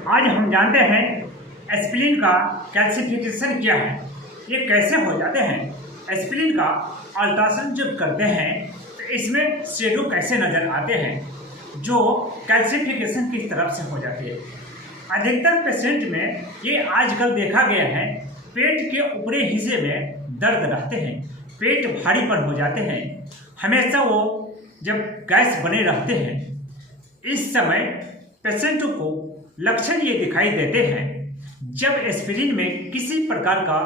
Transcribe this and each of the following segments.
आज हम जानते हैं एस्पिरिन का कैल्सिफिकेशन क्या है, ये कैसे हो जाते हैं। एस्पिरिन का अल्ट्रासाउंड जब करते हैं तो इसमें शेडो कैसे नजर आते हैं, जो कैल्सिफिकेशन किस तरफ से हो जाती है। अधिकतर पेशेंट में ये आजकल देखा गया है, पेट के ऊपरी हिस्से में दर्द रहते हैं, पेट भारीपन हो जाते हैं, हमेशा वो जब गैस बने रहते हैं। इस समय पेशेंट को लक्षण ये दिखाई देते हैं जब एस्पिरिन में किसी प्रकार का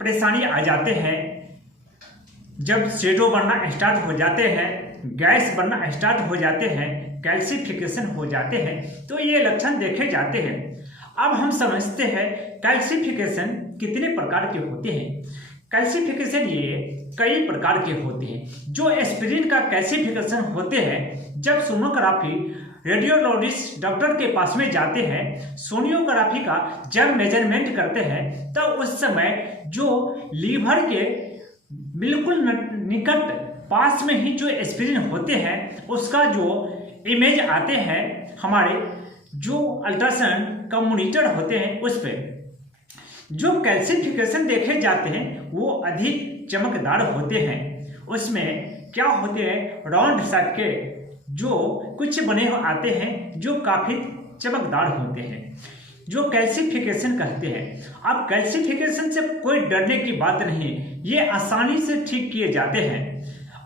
परेशानी आ जाते हैं, जब शेडो बनना स्टार्ट हो जाते हैं, गैस बनना स्टार्ट हो जाते हैं, कैल्सिफिकेशन हो जाते हैं, तो ये लक्षण देखे जाते हैं। अब हम समझते हैं कैल्सिफिकेशन कितने प्रकार के होते हैं। कैल्सिफिकेशन ये कई प्रकार के होते हैं। जो एस्पिरिन का कैल्सिफिकेशन होते हैं, जब सोनोग्राफी रेडियोलॉजिस्ट डॉक्टर के पास में जाते हैं, सोनियोग्राफी का जब मेजरमेंट करते हैं, तब उस समय जो लीवर के बिल्कुल निकट पास में ही जो एस्पिरिन होते हैं, उसका जो इमेज आते हैं हमारे जो अल्ट्रासाउंड का मॉनिटर होते हैं, उस पर जो कैल्सिफिकेशन देखे जाते हैं वो अधिक चमकदार होते हैं। उसमें क्या होते हैं, राउंड शेप के जो कुछ बने आते हैं जो काफी चमकदार होते हैं, जो कैल्सिफिकेशन कहते हैं। अब कैल्सिफिकेशन से कोई डरने की बात नहीं, ये आसानी से ठीक किए जाते हैं।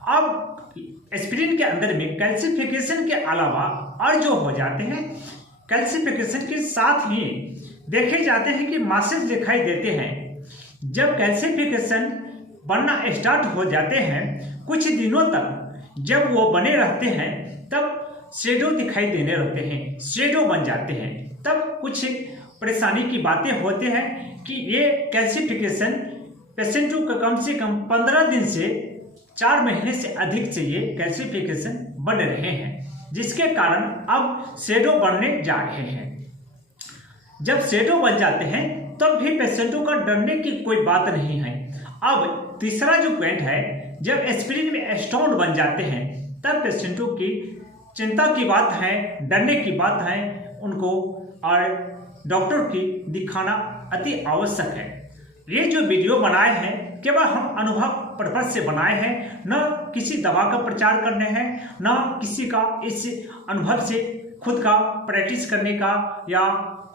अब एस्पिरिन के अंदर में कैल्सिफिकेशन के अलावा और जो हो जाते हैं, कैल्सिफिकेशन के साथ ही देखे जाते हैं कि मासेज दिखाई देते हैं। जब कैल्सिफिकेशन बनना स्टार्ट हो जाते हैं, कुछ दिनों तक जब वो बने रहते हैं, तब शेडो दिखाई देने लगते हैं, शेडो बन जाते हैं। तब कुछ परेशानी की बातें होते हैं कि ये कैल्सिफिकेशन पेशेंटों का कम से कम 15 दिन से 4 महीने से अधिक से ये कैल्सिफिकेशन बन रहे हैं, जिसके कारण अब शेडो बनने जा रहे हैं। जब शेडो बन जाते हैं तब भी पेशेंटों का डरने की कोई बात नहीं है। अब तीसरा जो पॉइंट है, जब एस्पिरिन में स्टोन बन जाते हैं, तब पेशेंटों की चिंता की बात है, डरने की बात है, उनको और डॉक्टर की दिखाना अति आवश्यक है। ये जो वीडियो बनाए हैं केवल हम अनुभव पर्पज से बनाए हैं, न किसी दवा का प्रचार करने हैं, न किसी का इस अनुभव से खुद का प्रैक्टिस करने का या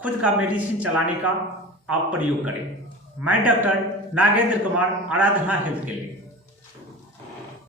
खुद का मेडिसिन चलाने का आप प्रयोग करें। मैं डॉक्टर नागेंद्र कुमार, आराधना हेल्थ के लिए।